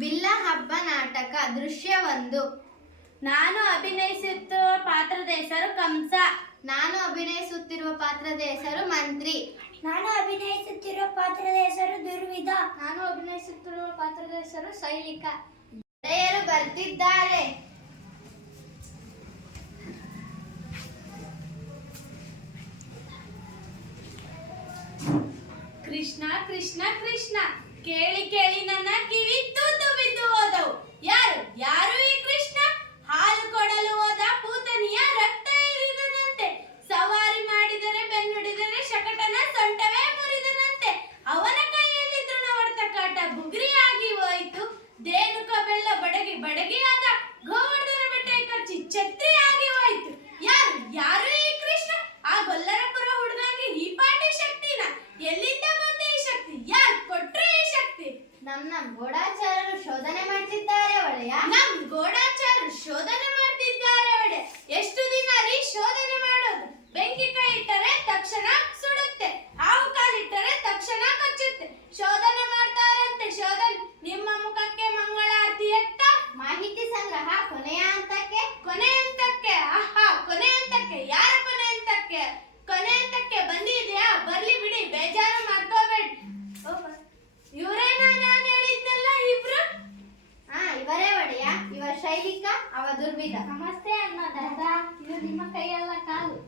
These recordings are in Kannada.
ಬಿಲ್ಲ ಹಬ್ಬ ನಾಟಕ ದೃಶ್ಯ 1. ನಾನು ಅಭಿನಯಿಸುತ್ತಿರುವ ಪಾತ್ರದ ಹೆಸರು ಕಂಸ. ನಾನು ಅಭಿನಯಿಸುತ್ತಿರುವ ಪಾತ್ರದ ಹೆಸರು ಮಂತ್ರಿ. ನಾನು ಅಭಿನಯಿಸುತ್ತಿರುವ ಪಾತ್ರದ ಹೆಸರು ದುರ್ವಿಧ. ನಾನು ಅಭಿನಯಿಸುತ್ತಿರುವ ಪಾತ್ರದ ಹೆಸರು ಶೈಲಿಕ. ಗೆಳೆಯರು ಬರ್ತಿದ್ದಾರೆ. ಕೃಷ್ಣ ಕೃಷ್ಣ ಕೃಷ್ಣ, ಕೇಳಿ ಕೇಳಿ ನನ್ನ ಕಿವಿ ತೂತು ಬಿದ್ದು ಹೋದವು. ಯಾರು ಈ ಕೃಷ್ಣ? ಹಾಲು ಕೊಡಲು ಹೋದ ಪೂತನಿಯ ರಕ್ತ ಏರಿದನಂತೆ. ಸವಾರಿ ಮಾಡಿದರೆ ಬೆನ್ನುಡಿದರೆ ಶಕಟನ ಸೊಂಟವೇ ಮುರಿದನಂತೆ. ಅವನ ಕೈಯಲ್ಲಿ ತೃಣವರ್ತ ಕಾಟ ಬುಗುರಿಯಾಗಿ ಹೋಯಿತು. ದೇನುಕ ಬೆಲ್ಲ ಬಡಗಿ ಬಡಗಿಯಾದ ಗೋವರ್ಧನ ಬೆಟ್ಟ ಕಚ್ಚಿ ಛತ್ರಿಯಾಗಿ ಹೋಯಿತು. ಯಾರು ಈ ಕೃಷ್ಣ? ಆ ಗೊಲ್ಲರಪುರ ಹುಡುಗನಿಗೆ ಈ ಪಾಟಿ ಶಕ್ತಿನ? ಎಲ್ಲಿಂದ ಬಂದ ಈ ಶಕ್ತಿ? ಯಾರು ಕೊಟ್ರು ಈ ಶಕ್ತಿ? ನಮ್ಮ ಗೋಡಾಚಾರರು ಶೋಧನೆ ಮಾಡ್ತಿದ್ದಾರೆ ಒಡೆಯ. ನಮ್ ಗೋಡಾಚಾರರು ಶೋಧನೆ ಮಾಡ್ತಿದ್ದಾರೆ ಒಡೆ. ಎಷ್ಟು ದಿನ ರೀ ಶೋಧನೆ ಮಾಡೋದು? ಬೆಂಕಿ ಕೈ ಇಟ್ಟರೆ ತಕ್ಷಣ ಸುಡುತ್ತೆ, ಹಾವು ಕಾಲಿಟ್ಟರೆ ತಕ್ಷಣ ಕಚ್ಚುತ್ತೆ. ಶೋಧನೆ ಮಾಡ್ತಾರಂತೆ ಶೋಧನೆ. ನಿಮ್ಮ ಮುಖಕ್ಕೆ ಮಂಗಳಾರತಿ ಎತ್ತ. ಮಾಹಿತಿ ಸಂಗ್ರಹ ಕೊನೆಯ ಹಂತಕ್ಕೆ. ಕೊನೆ ಹಂತಕ್ಕೆ? ಆಹಾ, ಕೊನೆ ಹಂತಕ್ಕೆ. ಯಾರ ಕೊನೆ ಹಂತಕ್ಕೆ? ಕೊನೆ ಹಂತಕ್ಕೆ ಬಂದಿದ್ಯಾ? ಬರ್ಲಿ ಬಿಡಿ, ಬೇಜಾರು ಮಾಡ್ಕೋಬೇಡಿ. ಇವರೇನಾ ನಾನು ಹೇಳಿದ್ನಲ್ಲ ಇಬ್ರು? ಇವರೇ ಒಡೆಯ. ಇವ ಶೈಲಿಕ, ಅವ ದುರ್ವಿಧ. ನಮಸ್ತೆ ಅನ್ನೋದಾದ. ಇದು ನಿಮ್ಮ ಕೈಯಲ್ಲ ಕಾಲು.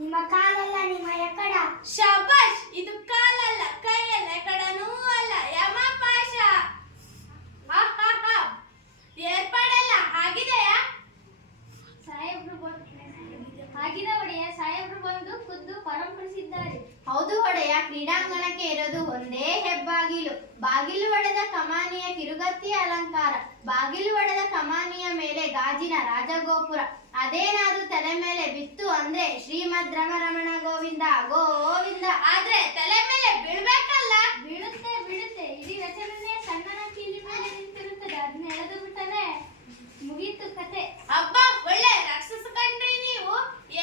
ನಿಮ್ಮ ಕಾಲಲ್ಲ, ನಿಮ್ಮ ಎಕಡ. ಶಬಾಷ್, ಇದು ಕಾಲಲ್ಲ ಕೈಯಲ್ಲ ಎಕಡನೂ ಅಲ್ಲ, ಯಮಪಾಶ. ಏರ್ಪಾಡೆಲ್ಲ ಆಗಿದೆಯಾ? ಆಗಿದೆ ಒಡೆಯ. ಸಾಹೇಬ್ರು ಬಂದು ಖುದ್ದು ಪರಂಪರಿಸಿದ್ದಾರೆ. ಹೌದು ಒಡೆಯ. ಕ್ರೀಡಾಂಗಣಕ್ಕೆ ಇರೋದು ಒಂದೇ ಹೆಬ್ಬಾಗಿಲು. ಬಾಗಿಲು ಒಡೆದ ಕಮಾನಿಯ ಕಿರುಗತ್ತಿಯ ಅಲಂಕಾರ. ಬಾಗಿಲು ಒಡೆದ ಕಮಾನಿಯ ಮೇಲೆ ಗಾಜಿನ ರಾಜಗೋಪುರ. ಅದೇನಾದ್ರೂ ತಲೆ ಮೇಲೆ ಬಿತ್ತು ಅಂದ್ರೆ ಶ್ರೀಮದ್ ರಮರಮಣ ಗೋವಿಂದ ಗೋವಿಂದ. ಆದ್ರೆ ತಲೆ ಮೇಲೆ ಬೀಳ್ಬೇಕಲ್ಲ? ಬೀಳುತ್ತೆ ಬೀಳುತ್ತೆ. ಇಡೀ ರಚನೆ ಸಣ್ಣನ ಕೀಲಿ ಮೇಲೆ ನಿಂತಿರುತ್ತದೆ. ಅದನ್ನ ಎಳೆದು ಬಿಟ್ಟರೆ ಮುಗೀತು ಕತೆ. ಅಬ್ಬಾ, ಒಳ್ಳೆ ರಾಕ್ಷಸ ಕಂಡ್ರಿ ನೀವು.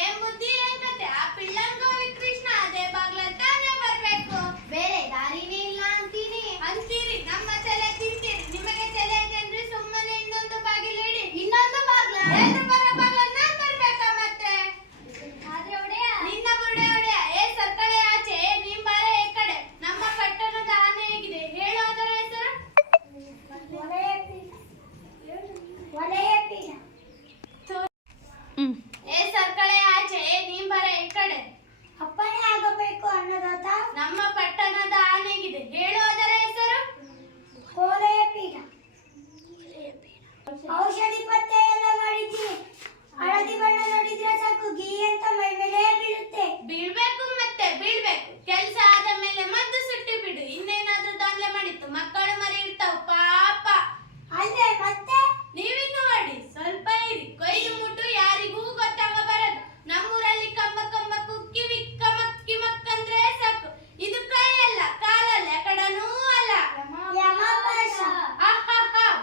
ಏನ್ ಬುದ್ಧಿ ಏನ್ ಕತೆ? ಆ ಪಿಳ್ಳಂಗೋವಿ ಕೃಷ್ಣ ಅದೇ ಬಾಗ್ಲಂತಾನೆ ಬರ್ಬೇಕು. ಬೇರೆ ದಾರಿನೇ ಇಲ್ಲ ಅಂತೀನಿ. ಅಂತೀರಿ, ನಮ್ಮ ತಲೆ ತಿಂತೀರಿ. ನಿಮಗೆ ತಲೆ ಇದೇನ್ರಿ? ಸುಮ್ಮನೆ ಇನ್ನೊಂದು ಬಾಗಿಲು ಇಡಿ. ಇನ್ನೊಂದು ಬಾಗ್ಲ? ಎಲ್ರು ಬರೋ ಬಾಗ್ಲನ್ನ ನಾನ್ ಬರ್ಬೇಕಾ ಮತ್ತೆ? ಆದ್ರೆ ಒಡೆಯ, ನಿನ್ನ ಬುಡೆ ಒಡೆಯ. ಸರ್ಕಳೆ ಆಚೆ, ನೀನ್ ಬಾರೆ ಈ ಕಡೆ. ನಮ್ಮ ಪಟ್ಟಣದ ಆನೆ ಹೇಗಿದೆ ಹೇಳು, ಅದರ ಹೆಸರು? ವಲಯ ಪೀಠ. ಸರ್ಕಳೆ ಆಚೆ, ನೀನ್ ಬಾರೆ ಈ ಕಡೆ. ಅಪ್ಪನೇ ಆಗಬೇಕು ಅನ್ನೋದಾತ. ನಮ್ಮ ಪಟ್ಟಣದ ಆನೆಗಿದೆ ಹೇಳು, ಅದರ ಹೆಸರು? ಕೋಲೆಯ ಪೀಠ. ಔಷಧಿ ಪತ್ತೆ ಎಲ್ಲ ಮಾಡಿದ್ದೀನಿ. ಹಳದಿ ಬಣ್ಣ ನೋಡಿದ್ರೆ ಸಾಕು, ಗೀ ಅಂತ ಮೈ ಮೇಲೆ ಬೀಳುತ್ತೆ. ಬೀಳ್ಬೇಕು ಮತ್ತೆ ಬೀಳ್ಬೇಕು. ಕೆಲ್ಸ ಆದ ಮೇಲೆ ಮದ್ದು ಸುಟ್ಟಿ ಬಿಡು. ಇನ್ನೇನಾದ್ರೂ ದಾಂಧಲೆ ಮಾಡಿತ್ತು ಮಕ್ಕಳು ಮರಿ ಇರ್ತಾವ ಪಾಪ. ಅಂದ್ರೆ ಮತ್ತೆ ನೀವಿನ್ನು ಮಾಡಿ, ಸ್ವಲ್ಪ ಇರಿ. ಕೊಯ್ದು ಮುಟ್ಟು ಯಾರಿಗೂ ಗೊತ್ತಾಗ ಬರದು. ನಮ್ಮೂರಲ್ಲಿ ಕಂಬ ಕಂಬ ಕುಕ್ಕಿ ವಿಕ್ಕ ಮಕ್ಕಿ ಮಕ್ಕಂದ್ರೆ ಸಾಕು. ಇದು ಕೈಯಲ್ಲ ಕಾಲಲ್ಲ ಎಕಡನೂ ಅಲ್ಲ, ಯಮಪಾಶ.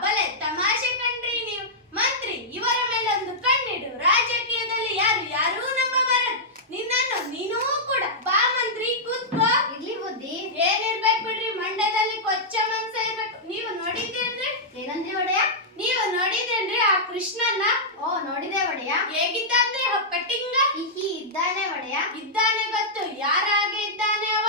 ಬಲೆ ತಮಾಷೆ ಕಂಡ್ರಿ ನೀವು. ಮಂತ್ರಿ, ಇವರ ಮೇಲೊಂದು ಕಣ್ಣಿಡು. ರಾಜಕೀಯದಲ್ಲಿ ಯಾರೂ ನಂಬಬಾರದು. ನಿನ್ನನ್ನು ನೀನೂ ಕೂಡ. ಬಾ ಮಂತ್ರಿ, ಕೂತ್ಕೋ. ಇರ್ಲಿ ಬುದ್ಧಿ. ಏನಿರ್ಬೇಕು ಬಿಡ್ರಿ, ಮಂಡ್ಯದಲ್ಲಿ ಕೊಚ್ಚ ಮನ್ಸ ಇರ್ಬೇಕು. ನೀವು ನೋಡಿದ್ದೇನ್ರಿ? ಏನಂದ್ರಿ ಒಡೆಯ? ನೀವು ನೋಡಿದ್ದೇನ್ರಿ ಆ ಕೃಷ್ಣನ್ನ? ಓ, ನೋಡಿದೆ ಒಡೆಯ. ಹೇಗಿದ್ದಾನ್ರಿ ಕಟಿಂಗ? ಹಿಹಿ, ಇದ್ದಾನೆ ಒಡೆಯ. ಇದ್ದಾನೆ ಗೊತ್ತು. ಯಾರ ಹಾಗೆ ಇದ್ದಾನೆ ಅವ?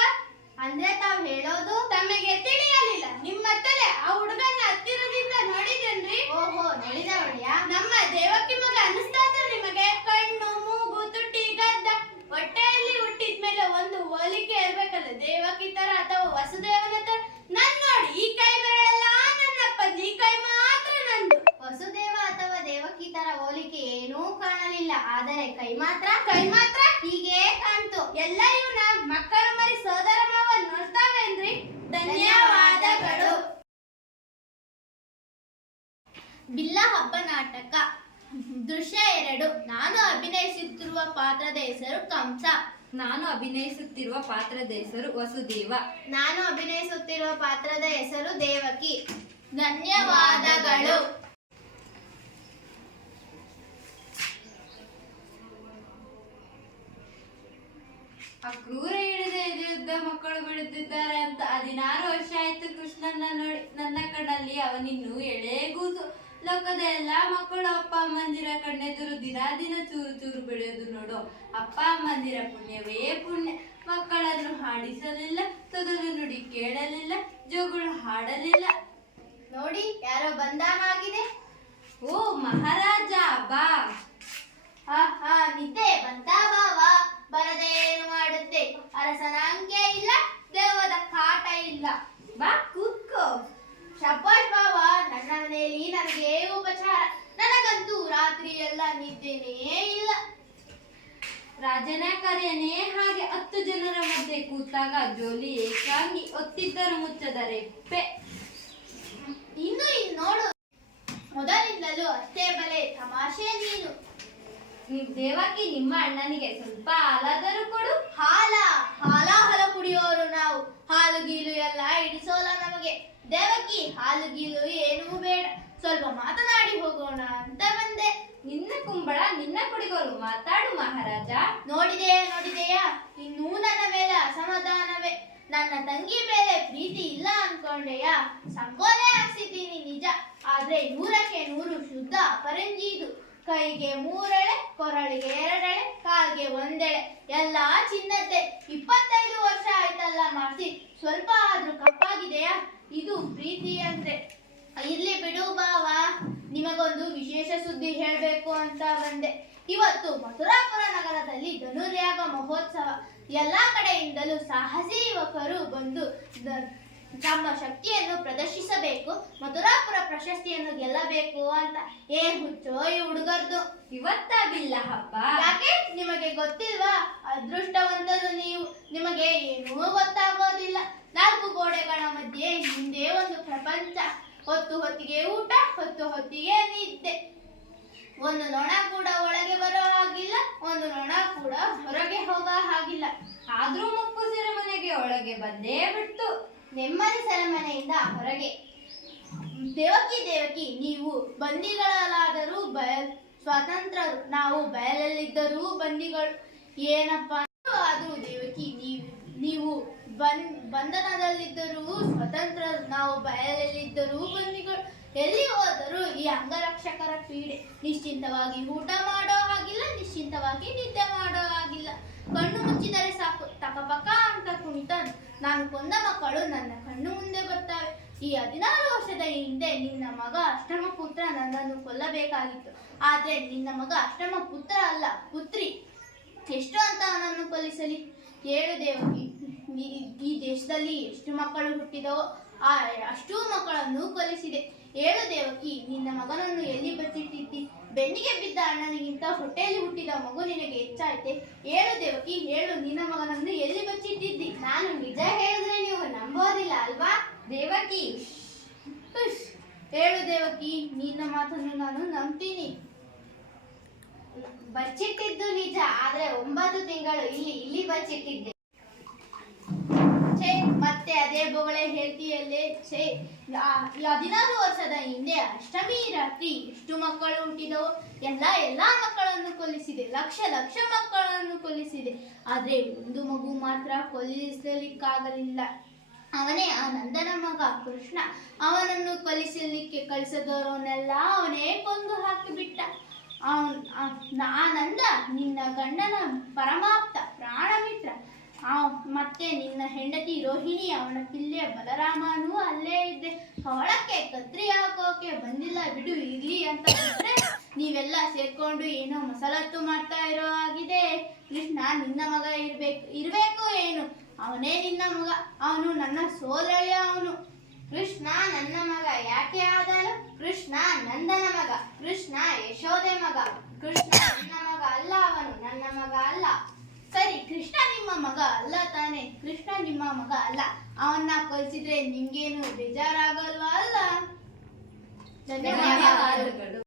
ಅಂದ್ರೆ ತಾವ್ ಹೇಳೋದು ತಮಗೆ ತಿಳಿಯಲಿಲ್ಲ. ನಿಮ್ಮ ತಲೆ ಆ ಹುಡುಗನ ಹತ್ತಿರದಿಂದ ನೋಡಿದ್ದೇನ್ರಿ? ಓಹೋ, ನೋಡಿದೆ ಒಡೆಯ. ನಮ್ಮ ದೇವಕಿ ಮಗ ಅನಿಸ್ತಾದ ನಿಮಗೆ? ಕಣ್ಣು, ಮೂಗು, ತುಟಿ, ಗದ್ದ. ಹೊಟ್ಟೆಯಲ್ಲಿ ಹುಟ್ಟಿದ್ಮೇಲೆ ಒಂದು ಹೋಲಿಕೆ ಇರ್ಬೇಕಲ್ಲ, ದೇವಕಿ ತರ ಅಥವಾ ವಸುದೇವನ ತರ. ನನ್ ನೋಡಿ, ಈ ಕೈ ಬೆರಳೆಲ್ಲ ನನ್ನಪ್ಪಂದು, ಈ ಕೈ ಮಾತ್ರ ನಂದು. ವಸುದೇವ ಅಥವಾ ದೇವಕಿ ತರ ಹೋಲಿಕೆ ಏನೂ ಕಾಣಲಿಲ್ಲ. ಆದರೆ ಕೈ ಮಾತ್ರ ಹೀಗೆ ಕಾಣ್ತು. ಎಲ್ಲ ಇವನ ಮಕ್ಕಳು ಮರಿ ಸೋದರ ಮಾವ ನೋಡ್ತಾವೇನ್ರಿ? ಧನ್ಯವಾದಗಳು. ಬಿಲ್ಲ ಹಬ್ಬ ನಾಟಕ ದೃಶ್ಯ 2. ನಾನು ಅಭಿನಯಿಸುತ್ತಿರುವ ಪಾತ್ರದ ಹೆಸರು ಕಂಸ. ನಾನು ಅಭಿನಯಿಸುತ್ತಿರುವ ಪಾತ್ರದ ಹೆಸರು ವಸುದೇವ. ನಾನು ಅಭಿನಯಿಸುತ್ತಿರುವ ಪಾತ್ರದ ಹೆಸರು ದೇವಕಿ. ಧನ್ಯವಾದಗಳು. ಆ ಕ್ರೂರ ಹಿಡಿದ ಉದ್ದ ಮಕ್ಕಳು ಬಿಡುತ್ತಿದ್ದಾರೆ ಅಂತ 16 ವರ್ಷ ಆಯ್ತು ಕೃಷ್ಣನ್ನ ನೋಡಿ. ನನ್ನ ಕಣ್ಣಲ್ಲಿ ಅವನಿನ್ನು ಎಳೆಗೂಸು. ಲೋಕದ ಎಲ್ಲಾ ಮಕ್ಕಳು ಅಪ್ಪ ಅಮ್ಮಂದಿರ ಕಣ್ಣೆದುರು ದಿನ ದಿನ ಚೂರು ಚೂರು ಬೆಳೆಯೋದು ನೋಡು. ಅಪ್ಪ ಅಮ್ಮಂದಿರ ಪುಣ್ಯವೇ ಪುಣ್ಯ. ಮಕ್ಕಳನ್ನು ಹಾಡಿಸಲಿಲ್ಲ, ತೊದಲು ನುಡಿ ಕೇಳಲಿಲ್ಲ, ಜೋಗುಳು ಹಾಡಲಿಲ್ಲ. ನೋಡಿ ಯಾರೋ ಬಂದ ಹಾಗಿದೆ. ಓ ಮಹಾರಾಜ ಬಾ. ಹಾ ನಿದ್ದೆ ಬಂತಾ ಬಾವ? ಬರದೆ ಏನು ಮಾಡುತ್ತೆ? ಅರಸನ ಅಂಕೆ ಇಲ್ಲ, ದೆವ್ವದ ಕಾಟ ಇಲ್ಲ. ಬಾ ಕೂತ್ಕೋ. ಶಬ್ಬಾಷ್ ಬಾವ, ನನ್ನ ಮನೆಯಲ್ಲಿ ನನಗೆ ಉಪಚಾರ. ನನಗಂತೂ ರಾತ್ರಿ ಎಲ್ಲ ನಿದ್ದೆನೇ ಇಲ್ಲ. ರಾಜನ ಕಾರ್ಯನೇ ಹಾಗೆ. 10 ಜನರ ಮಧ್ಯೆ ಕೂತಾಗ ಜೋಲಿ ಏಕಾಂಗಿ, ಒತ್ತಿದ್ದರು ಮುಚ್ಚದ ರೆಪ್ಪೆ. ಇನ್ನು ನೋಡು, ಮೊದಲಿಂದಲೂ ಅಷ್ಟೇ ಬಲೆ ತಮಾಷೆ ನೀನು. ದೇವಕಿ, ನಿಮ್ಮ ಅಣ್ಣನಿಗೆ ಸ್ವಲ್ಪ ಹಾಲಾದರೂ ಕೊಡು. ಹಾಲ ಕುಡಿಯೋರು ನಾವು. ಹಾಲು ಗೀಲು ಎಲ್ಲ ಇಡಿಸೋಲ್ಲ ನಮಗೆ. ದೇವಕಿ, ಹಾಲು ಗೀಲು ಏನೂ ಬೇಡ, ಸ್ವಲ್ಪ ಮಾತನಾಡಿ ಹೋಗೋಣ ಅಂತ ಬಂದೆ. ನಿನ್ನ ಕುಂಬಳ ನಿನ್ನ ಕುಡಿಗೋಲು, ಮಾತಾಡು ಮಹಾರಾಜ. ನೋಡಿದೆಯಾ, ಇನ್ನೂ ನನ್ನ ಮೇಲೆ ಅಸಮಾಧಾನವೇ. ನನ್ನ ತಂಗಿ ಮೇಲೆ ಪ್ರೀತಿ ಇಲ್ಲ ಅನ್ಕೊಂಡೆಯಾ? ಸಂಕೋಲೆ ಹಾಕ್ಸಿದ್ದೀನಿ ನಿಜ, ಆದ್ರೆ 100ಕ್ಕೆ 100 ಶುದ್ಧ ಅಪರಂಜಿ ಇದು. ಕೈಗೆ 3 ಎಳೆ, ಕೊರಳಿಗೆ 2 ಎಳೆ, ಕಾಲ್ಗೆ 1 ಎಳೆ, ಎಲ್ಲ ಚಿನ್ನದ್ದೇ. 25 ವರ್ಷ ಆಯ್ತಲ್ಲ ಮಾಡಿಸಿ, ಸ್ವಲ್ಪ ಆದ್ರೂ ಕಪ್ಪಾಗಿದೆಯಾ? ಇದು ಪ್ರೀತಿ ಅಂದ್ರೆ. ಇರ್ಲಿ ಬಿಡು ಬಾವ, ನಿಮಗೊಂದು ವಿಶೇಷ ಸುದ್ದಿ ಹೇಳ್ಬೇಕು ಅಂತ ಬಂದೆ. ಇವತ್ತು ಮಥುರಾಪುರ ನಗರದಲ್ಲಿ ಧನುರ್ಯಾಗ ಮಹೋತ್ಸವ. ಎಲ್ಲಾ ಕಡೆಯಿಂದಲೂ ಸಾಹಸಿ ಯುವಕರು ಬಂದು ತಮ್ಮ ಶಕ್ತಿಯನ್ನು ಪ್ರದರ್ಶಿಸಬೇಕು, ಮಥುರಾಪುರ ಪ್ರಶಸ್ತಿಯನ್ನು ಗೆಲ್ಲಬೇಕು ಅಂತ. ಏನ್ ಹುಚ್ಚೋ ಈ ಹುಡುಗರ್ದು. ಇವತ್ತ ಬಿಲ್ಲ ಹಬ್ಬ. ಯಾಕೆ ನಿಮಗೆ ಗೊತ್ತಿಲ್ವಾ? ಅದೃಷ್ಟವಂತರು ನೀವು, ನಿಮಗೆ ಏನೂ ಗೊತ್ತಾಗೋದಿಲ್ಲ. 4 ಗೋಡೆಗಳ ಮಧ್ಯೆ ಹಿಂದೆ ಒಂದು ಪ್ರಪಂಚ. ಹೊತ್ತಿಗೆ ಊಟ, ಹೊತ್ತಿಗೆ ನಿದ್ದೆ. ಒಂದು ನೊಣ ಕೂಡ ಒಳಗೆ ಬರೋ ಹಾಗಿಲ್ಲ, ಒಂದು ನೊಣ ಕೂಡ ಹೊರಗೆ ಹೋಗೋ ಹಾಗಿಲ್ಲ. ಆದ್ರೂ ಮುಪ್ಪು ಸೆರೆಮನೆಗೆ ಒಳಗೆ ಬಂದೇ ಬಿಟ್ಟು. ನೆಮ್ಮದಿ ಸೆರೆಮನೆಯಿಂದ ಹೊರಗೆ. ದೇವಕಿ, ನೀವು ಬಂದಿಗಳಾದರೂ ಸ್ವತಂತ್ರರು, ನಾವು ಬಯಲಲ್ಲಿದ್ದರೂ ಬಂದಿಗಳು. ಏನಪ್ಪ ಅದು ದೇವಕಿ, ನೀವು ಬಂಧನದಲ್ಲಿದ್ದರೂ ಸ್ವತಂತ್ರರು, ನಾವು ಬಯಲಲ್ಲಿದ್ದರೂ ಬಂದಿಗಳು. ಎಲ್ಲಿ ಹೋದರೂ ಈ ಅಂಗರಕ್ಷಕರ ಪೀಡೆ. ನಿಶ್ಚಿಂತವಾಗಿ ಊಟ ಮಾಡೋ ಹಾಗಿಲ್ಲ, ನಿಶ್ಚಿಂತವಾಗಿ ನಿದ್ದೆ ಮಾಡೋ ಹಾಗಿಲ್ಲ. ಕಣ್ಣು ಮುಚ್ಚಿದರೆ ಸಾಕು, ತಕಪಕ ಅಂತ ಕುಣಿತ ನಾನು ಕೊಂದ ಮಕ್ಕಳು ನನ್ನ ಕಣ್ಣು ಮುಂದೆ ಬರ್ತಾವೆ. ಈ 16 ವರ್ಷದ ಹಿಂದೆ ನಿನ್ನ ಮಗ ಅಷ್ಟಮ ಪುತ್ರ ನನ್ನನ್ನು ಕೊಲ್ಲಬೇಕಾಗಿತ್ತು. ಆದ್ರೆ ನಿನ್ನ ಮಗ ಅಷ್ಟಮ ಪುತ್ರ ಅಲ್ಲ, ಪುತ್ರಿ. ಎಷ್ಟು ಅಂತ ಅವನನ್ನು ಕೊಲ್ಲಿಸಲಿ? 7 ದೇವಕಿ, ಈ ದೇಶದಲ್ಲಿ ಎಷ್ಟು ಮಕ್ಕಳು ಹುಟ್ಟಿದವೋ ಅಷ್ಟೂ ಮಕ್ಕಳನ್ನು ಕೊಲ್ಲಿಸಿದೆ. 7 ದೇವಕಿ, ನಿನ್ನ ಮಗನನ್ನು ಎಲ್ಲಿ ಬಚ್ಚಿಟ್ಟಿದ್ದಿ? ಬೆನ್ನಿಗೆ ಬಿದ್ದ ಅಣ್ಣನಿಗಿಂತ ಹೊಟ್ಟೆಯಲ್ಲಿ ಹುಟ್ಟಿದ ಮಗು ನಿನಗೆ ಹೆಚ್ಚಾಯ್ತೆ. 7 ದೇವಕಿ, ಹೇಳು, ನಿನ್ನ ಮಗನನ್ನು ಎಲ್ಲಿ ಬಚ್ಚಿಟ್ಟಿದ್ದಿ? ನಾನು ನಿಜ ಹೇಳಿದ್ರೆ ನೀವು ನಂಬೋದಿಲ್ಲ ಅಲ್ವಾ? ದೇವಕಿ, ಹೇಳು ದೇವಕಿ, ನಿನ್ನ ಮಾತನ್ನು ನಾನು ನಂಬ್ತೀನಿ. ಬಚ್ಚಿಟ್ಟಿದ್ದು ನಿಜ, ಆದ್ರೆ 9 ತಿಂಗಳು ಇಲ್ಲಿ ಬಚ್ಚಿಟ್ಟಿದ್ದೆ. ಮತ್ತೆ ಅದೇ ಬೊಗಳೆ ಹೇಳ್ತೀಯಲ್ಲೇ. 16 ವರ್ಷದ ಹಿಂದೆ ಅಷ್ಟಮಿ ರಾತ್ರಿ ಎಷ್ಟು ಮಕ್ಕಳು ಹುಟ್ಟಿದವೋ ಎಲ್ಲಾ ಮಕ್ಕಳನ್ನು ಕೊಲ್ಲಿಸಿದೆ. ಲಕ್ಷ ಮಕ್ಕಳನ್ನು ಕೊಲ್ಲಿಸಿದೆ. ಆದ್ರೆ ಒಂದು ಮಗು ಮಾತ್ರ ಕೊಲ್ಲಿಸಲಿಕ್ಕಾಗಲಿಲ್ಲ. ಅವನೇ ಆ ನಂದನ ಮಗ ಕೃಷ್ಣ. ಅವನನ್ನು ಕೊಲ್ಲಿಸಲಿಕ್ಕೆ ಕಳಿಸದವರನ್ನೆಲ್ಲ ಅವನೇ ಕೊಂದು ಹಾಕಿಬಿಟ್ಟ. ಆ ನಂದ ನಿನ್ನ ಗಂಡನ ಪರಮಾಪ್ತ ಪ್ರಾಣ ಮಿತ್ರ. ಮತ್ತೆ ನಿನ್ನ ಹೆಂಡತಿ ರೋಹಿಣಿ, ಅವನ ಪಿಲ್ಲೆ ಬಲರಾಮನೂ ಅಲ್ಲೇ ಇದ್ದೆ. ಅವಳಕ್ಕೆ ಕತ್ರಿ ಹಾಕೋಕೆ ಬಂದಿಲ್ಲ ಬಿಡು, ಇರ್ಲಿ ಅಂತ ಬಿಟ್ರೆ ನೀವೆಲ್ಲ ಸೇರ್ಕೊಂಡು ಏನೋ ಮಸಲತ್ತು ಮಾಡ್ತಾ ಇರೋ ಆಗಿದೆ. ಕೃಷ್ಣ ನಿನ್ನ ಮಗ ಇರ್ಬೇಕು ಏನು? ಅವನೇ ನಿನ್ನ ಮಗ. ಅವನು ನನ್ನ ಸೋದರಳಿಯ. ಅವನು ಕೃಷ್ಣ ನನ್ನ ಮಗ ಯಾಕೆ ಆದನು? ಕೃಷ್ಣ ನಂದನ ಮಗ, ಕೃಷ್ಣ ಯಶೋದೆ ಮಗ. ಕೃಷ್ಣ ನನ್ನ ಮಗ ಅಲ್ಲ, ಅವನು ನನ್ನ ಮಗ ಅಲ್ಲ. ಸರಿ, ಕೃಷ್ಣ ನಿಮ್ಮ ಮಗ ಅಲ್ಲ ತಾನೆ? ಕೃಷ್ಣ ನಿಮ್ಮ ಮಗ ಅಲ್ಲ, ಅವನ್ನ ಕೊಲಿಸಿದ್ರೆ ನಿಮ್ಗೇನು ಬೇಜಾರಾಗಲ್ವಾ? ಅಲ್ಲ. ಧನ್ಯವಾದಗಳು.